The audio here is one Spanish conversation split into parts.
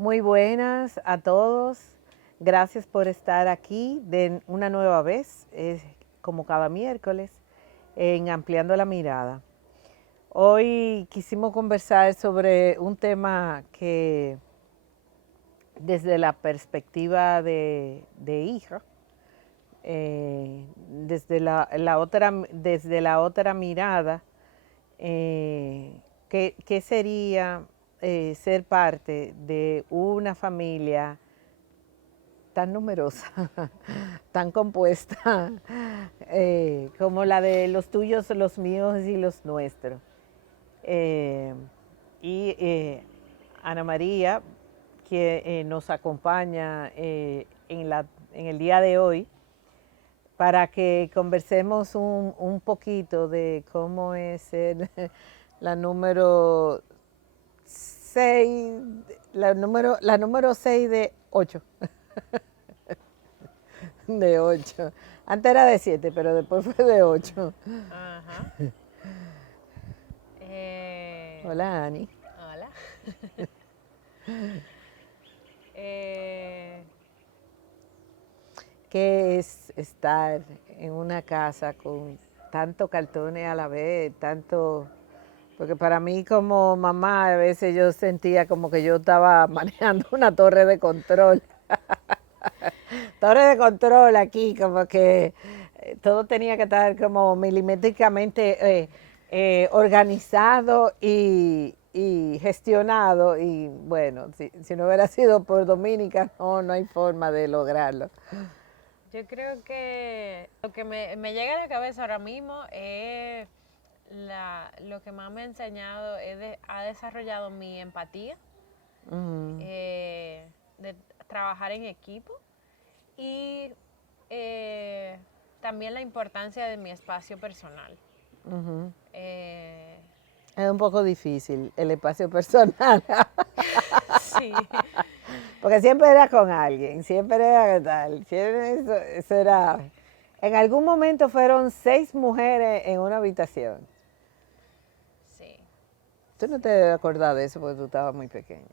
Muy buenas a todos. Gracias por estar aquí de una nueva vez, como cada miércoles, en Ampliando la Mirada. Hoy quisimos conversar sobre un tema que desde la perspectiva de hija, desde la otra mirada, ¿qué sería ser parte de una familia tan numerosa, tan compuesta, como la de los tuyos, los míos y los nuestros? Eh, y Ana María, que nos acompaña en el día de hoy, para que conversemos un poquito de cómo es ser la número 6, la número 6 de 8. De 8. Antes era de 7, pero después fue de 8. Ajá. Hola, Ani. Hola. Eh, ¿Qué es estar en una casa con tanto cartones a la vez, tanto? Porque para mí como mamá a veces yo sentía como que yo estaba manejando una torre de control. Torre de control aquí, como que todo tenía que estar como milimétricamente organizado y gestionado. Y bueno, si no hubiera sido por Dominica, no hay forma de lograrlo. yo creo que lo que me llega a la cabeza ahora mismo es lo que más me ha enseñado, ha desarrollado mi empatía, Mm, de trabajar en equipo y eh, también la importancia de mi espacio personal. ujú. Eh, Es un poco difícil el espacio personal, sí, porque siempre era con alguien, siempre era qué tal, siempre eso era. En algún momento fueron 6 mujeres en una habitación. sí, Tú no sí. te acordás de eso porque tú estabas muy pequeña,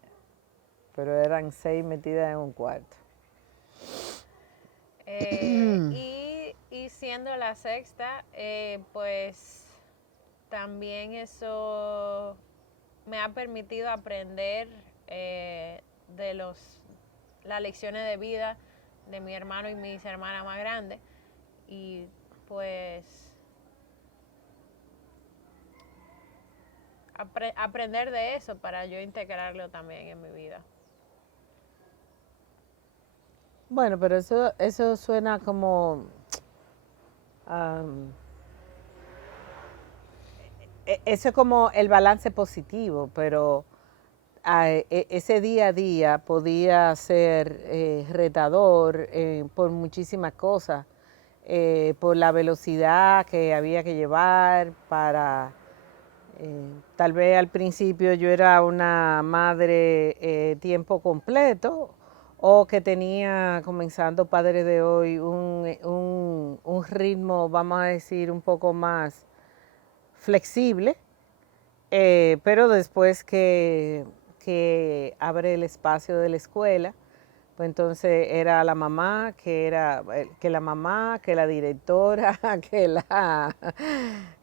pero eran 6 metidas en un cuarto. Y siendo la sexta, pues también eso me ha permitido aprender de las lecciones de vida de mi hermano y mis hermanas más grandes. Y pues aprender de eso para yo integrarlo también en mi vida. Bueno, pero eso suena como, am, eso es como el balance positivo, pero ese día a día podía ser retador por muchísimas cosas, por la velocidad que había que llevar para, tal vez al principio yo era una madre tiempo completo o que tenía, comenzando Padre de Hoy, un ritmo, vamos a decir, un poco más flexible, pero después que abre el espacio de la escuela, pues entonces era la mamá, que la mamá, que la directora,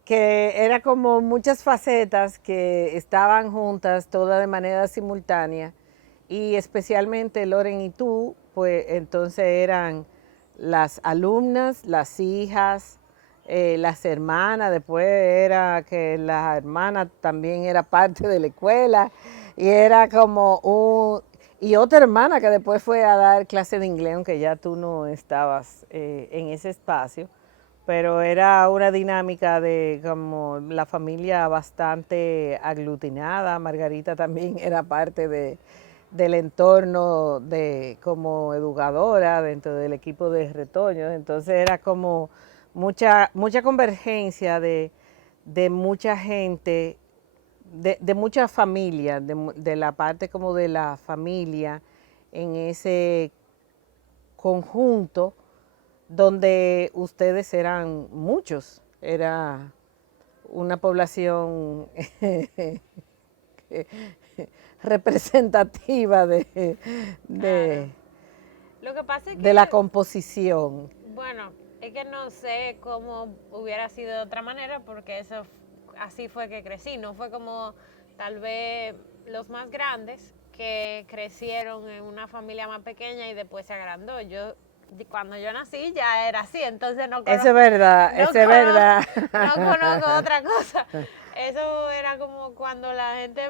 que era como muchas facetas que estaban juntas, todas de manera simultánea, y especialmente Loren y tú, pues entonces eran las alumnas, las hijas, las hermanas, después era que la hermana también era parte de la escuela, y era como y otra hermana que después fue a dar clase de inglés, aunque ya tú no estabas en ese espacio, pero era una dinámica de como la familia bastante aglutinada. Margarita también era parte del entorno de como educadora dentro del equipo de retoños, entonces era como mucha convergencia de mucha gente, de muchas familias, de la parte como de la familia en ese conjunto donde ustedes eran muchos, era una población representativa Claro. Lo que pasa es de la que, composición. bueno, es que no sé cómo hubiera sido de otra manera porque así fue que crecí. No fue como tal vez los más grandes que crecieron en una familia más pequeña y después se agrandó. Cuando yo nací ya era así, entonces Eso es verdad, no eso es verdad. no conozco otra cosa. Eso era como cuando la gente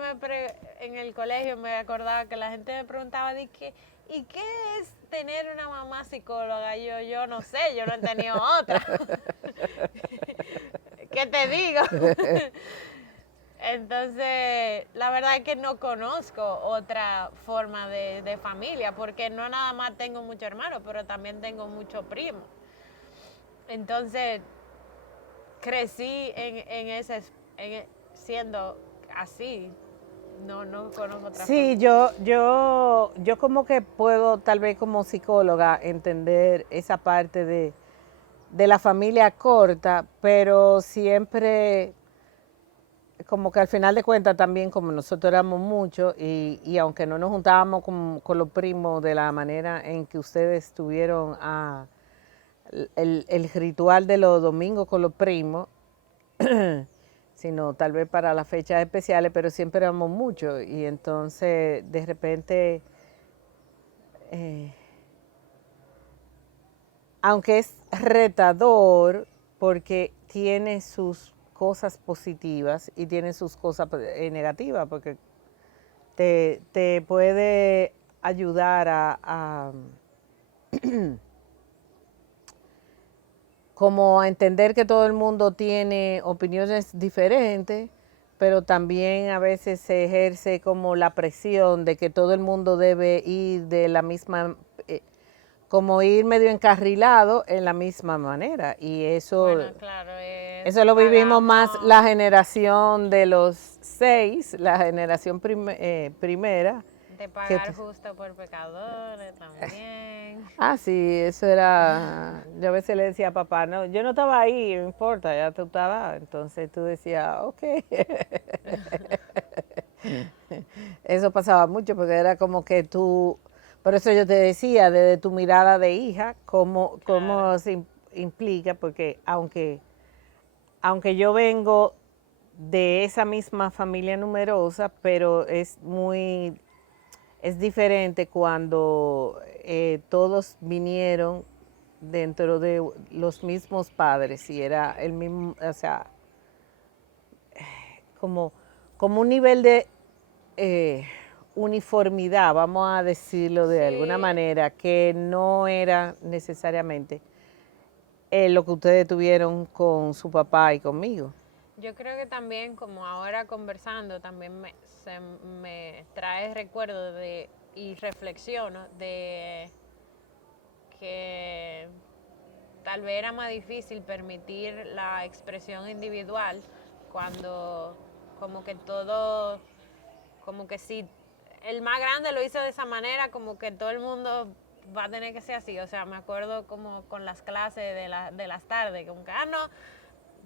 en el colegio me acordaba que la gente me preguntaba de que, ¿y qué es tener una mamá psicóloga? Yo no sé, yo no he tenido otra. ¿Qué te digo? Entonces, la verdad es que no conozco otra forma de familia, porque no nada más tengo muchos hermanos, pero también tengo muchos primos. Entonces, crecí siendo así. No conozco otra Sí, forma. yo como que puedo tal vez como psicóloga entender esa parte de la familia corta, pero siempre como que al final de cuentas también como nosotros éramos muchos y aunque no nos juntábamos con los primos de la manera en que ustedes tuvieron el ritual de los domingos con los primos, sino tal vez para las fechas especiales, pero siempre éramos muchos y entonces de repente, eh, aunque es retador porque tiene sus cosas positivas y tiene sus cosas negativas, porque te puede ayudar como a entender que todo el mundo tiene opiniones diferentes, pero también a veces se ejerce como la presión de que todo el mundo debe ir de la misma, como ir medio encarrilado en la misma manera. Y Bueno, claro, eso lo vivimos más pagamos la generación de los 6, la generación primera. de Que, pagar justo por pecadores también. sí, eso era, yo a veces le decía a papá, no, yo no estaba ahí, no importa, ya tú estabas, entonces tú decías, ok. Eso pasaba mucho porque era como que tú, por eso yo te decía, desde tu mirada de hija, Claro. cómo se implica, porque aunque yo vengo de esa misma familia numerosa, pero es diferente cuando todos vinieron dentro de los mismos padres y era el mismo, o sea, como, como un nivel de uniformidad, vamos a decirlo de alguna Sí, manera, que no era necesariamente lo que ustedes tuvieron con su papá y conmigo. yo creo que también como ahora conversando también se me trae recuerdo y reflexiono de que tal vez era más difícil permitir la expresión individual cuando como que todo, como que si el más grande lo hizo de esa manera, como que todo el mundo va a tener que ser así. O sea, me acuerdo como con las clases de las tardes, como que, no,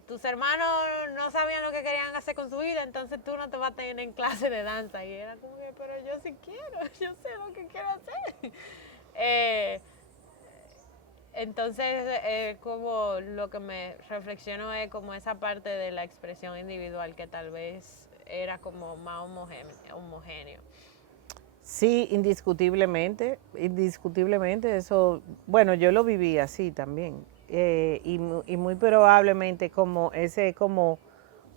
tus hermanos no sabían lo que querían hacer con su vida, entonces tú no te vas a tener en clase de danza. Y era como que, pero yo sí quiero, yo sé lo que quiero hacer. Eh, entonces, como lo que me reflexiono es como esa parte de la expresión individual que tal vez era como más homogéneo. Sí, indiscutiblemente, indiscutiblemente eso, bueno, yo lo viví así también, y muy probablemente como ese, como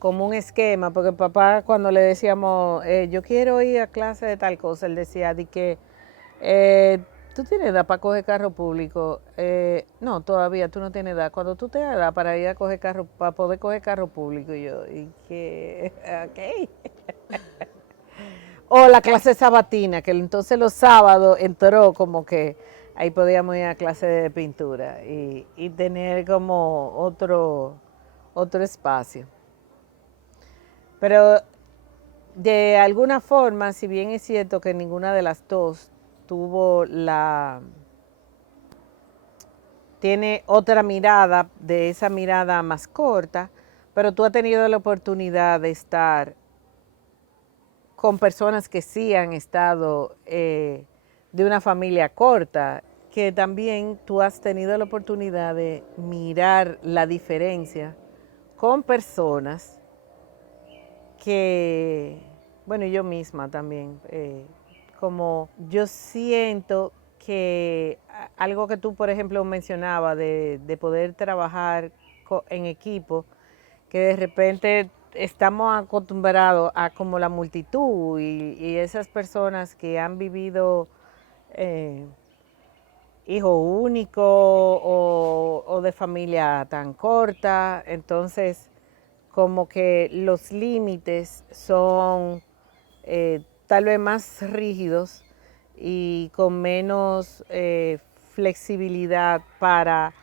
un esquema, porque papá cuando le decíamos, yo quiero ir a clase de tal cosa, él decía, de que, eh, tú tienes edad para coger carro público, no, todavía tú no tienes edad, cuando tú tengas edad para ir a coger carro, para poder coger carro público, y yo, y que, ok. O la clase sabatina, que entonces los sábados entró como que ahí podíamos ir a clase de pintura y tener como otro espacio. Pero de alguna forma, si bien es cierto que ninguna de las dos tuvo tiene otra mirada, de esa mirada más corta, pero tú has tenido la oportunidad de estar con personas que sí han estado de una familia corta, que también tú has tenido la oportunidad de mirar la diferencia con personas que, bueno, yo misma también, como yo siento que algo que tú, por ejemplo, mencionabas de poder trabajar en equipo, que de repente estamos acostumbrados a como la multitud y esas personas que han vivido eh, hijo único o de familia tan corta, entonces como que los límites son tal vez más rígidos y con menos flexibilidad para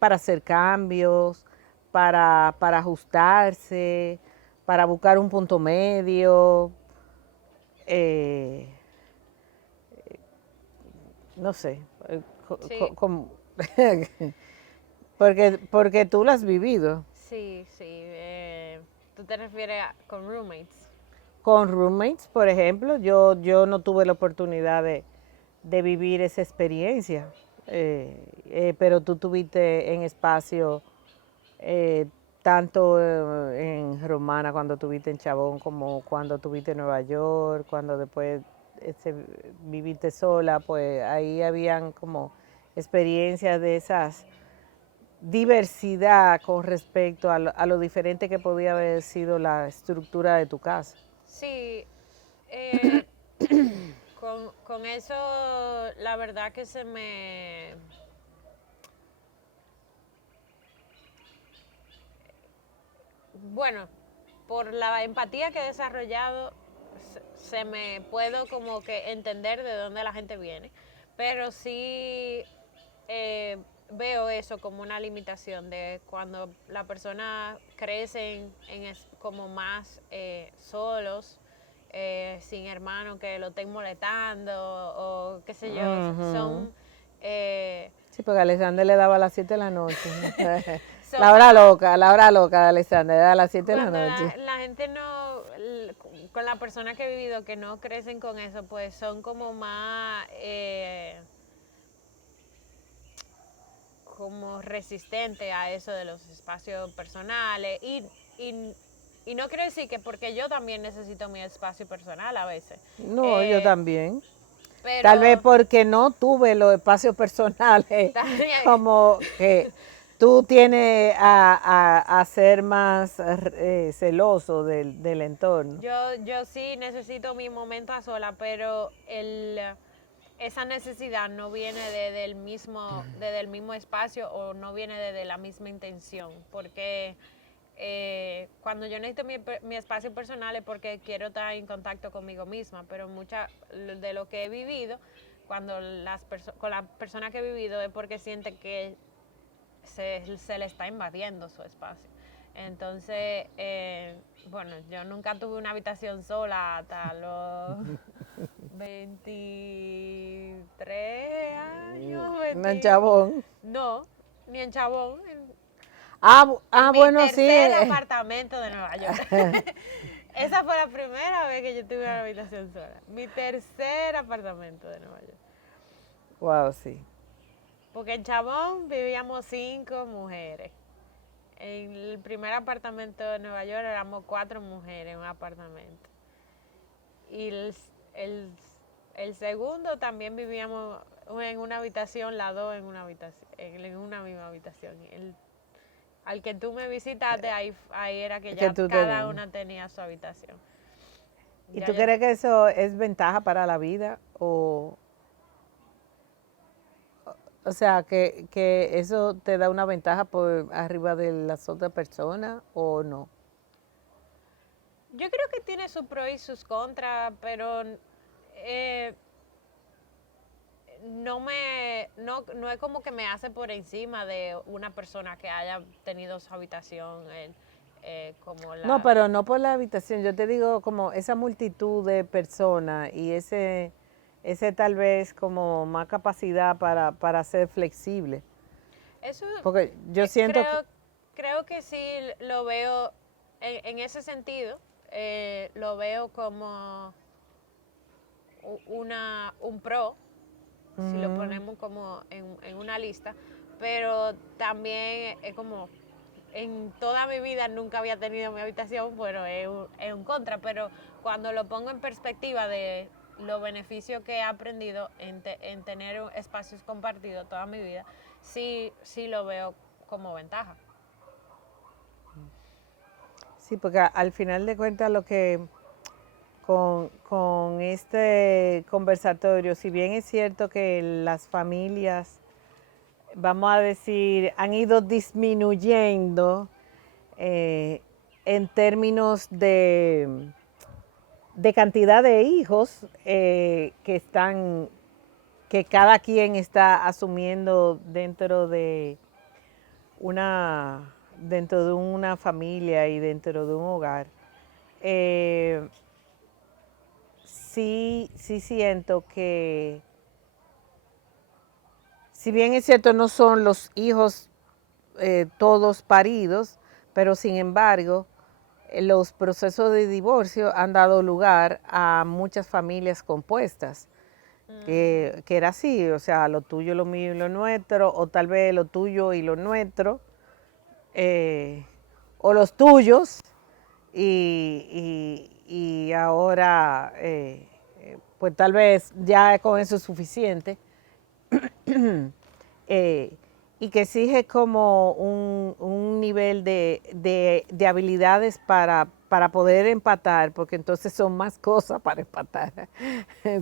hacer cambios, para ajustarse, para buscar un punto medio. eh, no sé, Sí, porque tú lo has vivido. sí, sí. ¿Tú te refieres con roommates? Con roommates, por ejemplo, yo no tuve la oportunidad de vivir esa experiencia, pero tú tuviste en espacio, eh, tanto en Romana cuando tuviste en Chabón, como cuando tuviste en Nueva York, cuando después viviste sola, pues ahí habían como experiencias de esas diversidad con respecto a lo diferente que podía haber sido la estructura de tu casa. Sí, eh, con eso la verdad que bueno, por la empatía que he desarrollado, se me puedo como que entender de dónde la gente viene, pero sí veo eso como una limitación de cuando la persona crece como más solos, sin hermano que lo estén molestando o qué sé yo, Ujú. son... eh, Sí, porque Alexander le daba a las 7 de la noche. son La hora loca de Alexander, era a las 7 de la cuando noche. la gente no, con la persona que he vivido que no crecen con eso, pues son como más, como resistentes a eso de los espacios personales. Y no quiero decir que porque yo también necesito mi espacio personal a veces. No, yo Eh, también. Tal vez pero porque no tuve los espacios personales también, como que tú tienes a ser más celoso del entorno. yo sí necesito mi momento a sola, pero esa necesidad no viene desde el mismo espacio o no viene desde la misma intención, porque cuando yo necesito mi espacio personal es porque quiero estar en contacto conmigo misma, pero mucha de lo que he vivido, con la persona que he vivido es porque siente que se le está invadiendo su espacio. Entonces, bueno, yo nunca tuve una habitación sola hasta los 23 años, No, chabón. no, ni en Chabón, en mi Bueno, sí. tercer apartamento de Nueva York. Esa fue la primera vez que yo tuve una habitación sola. Mi tercer apartamento de Nueva York. Wow, sí. Porque en Chabón vivíamos 5 mujeres. En el primer apartamento de Nueva York éramos 4 mujeres en un apartamento. Y el, el segundo también vivíamos en una habitación, las dos en una habitación, en una misma habitación. Al que tú me visitaste, ahí era que Que ya tú cada tenías. una tenía su habitación. ¿Y Ya tú yo, crees que eso es ventaja para la vida? O sea, que eso te da una ventaja por arriba de las otras personas o no? yo creo que tiene sus pros y sus contras, pero eh, no es como que me hace por encima de una persona que haya tenido su habitación como No, la... pero no por la habitación. Yo te digo como esa multitud de personas y ese tal vez como más capacidad para ser flexible. Eso Porque yo siento que... creo que sí lo veo en ese sentido. lo veo como un pro, si lo ponemos como en una lista, pero también es como en toda mi vida nunca había tenido mi habitación, pero es un contra, pero cuando lo pongo en perspectiva de los beneficios que he aprendido en tener espacios compartidos toda mi vida, sí lo veo como ventaja. Sí, porque al final de cuentas lo que con este conversatorio, si bien es cierto que las familias, vamos a decir, han ido disminuyendo en términos de cantidad de hijos que cada quien está asumiendo dentro de una familia y dentro de un hogar. Sí siento que, si bien es cierto, no son los hijos todos paridos, pero sin embargo, los procesos de divorcio han dado lugar a muchas familias compuestas, que era así, o sea, lo tuyo, lo mío y lo nuestro, o tal vez lo tuyo y lo nuestro, o los tuyos, y ahora, pues tal vez ya con eso es suficiente. Y que exige como un nivel de habilidades para poder empatar, porque entonces son más cosas para empatar,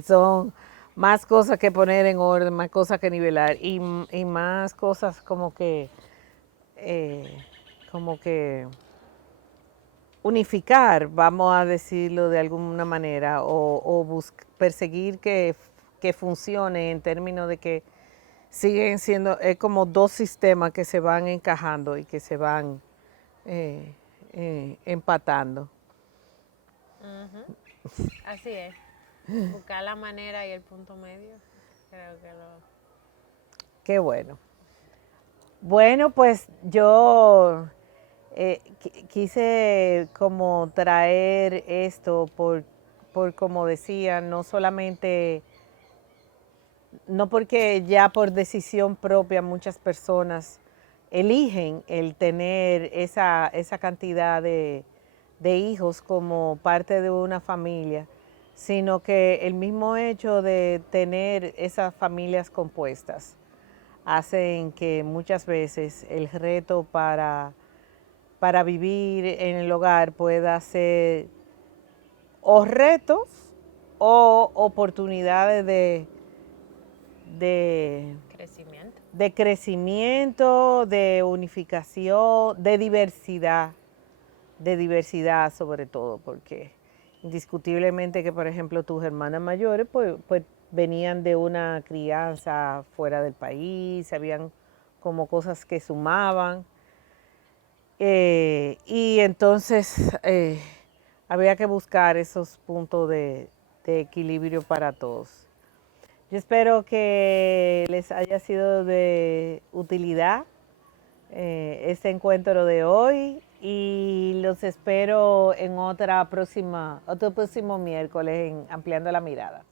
son más cosas que poner en orden, más cosas que nivelar y más cosas como que unificar, vamos a decirlo de alguna manera, o perseguir que funcione en términos de que siguen siendo, es como dos sistemas que se van encajando y que se van empatando. Así es. Buscar la manera y el punto medio, creo que lo... Qué bueno. Bueno, pues yo quise como traer esto por como decía, no porque ya por decisión propia muchas personas eligen el tener esa cantidad de hijos como parte de una familia, sino que el mismo hecho de tener esas familias compuestas hacen que muchas veces el reto para vivir en el hogar pueda ser o retos o oportunidades de, Crecimiento. de crecimiento, de unificación, de diversidad sobre todo, porque indiscutiblemente que, por ejemplo, tus hermanas mayores pues venían de una crianza fuera del país, habían como cosas que sumaban, y entonces había que buscar esos puntos de equilibrio para todos. Yo espero que les haya sido de utilidad este encuentro de hoy y los espero en otro próximo miércoles en Ampliando la Mirada.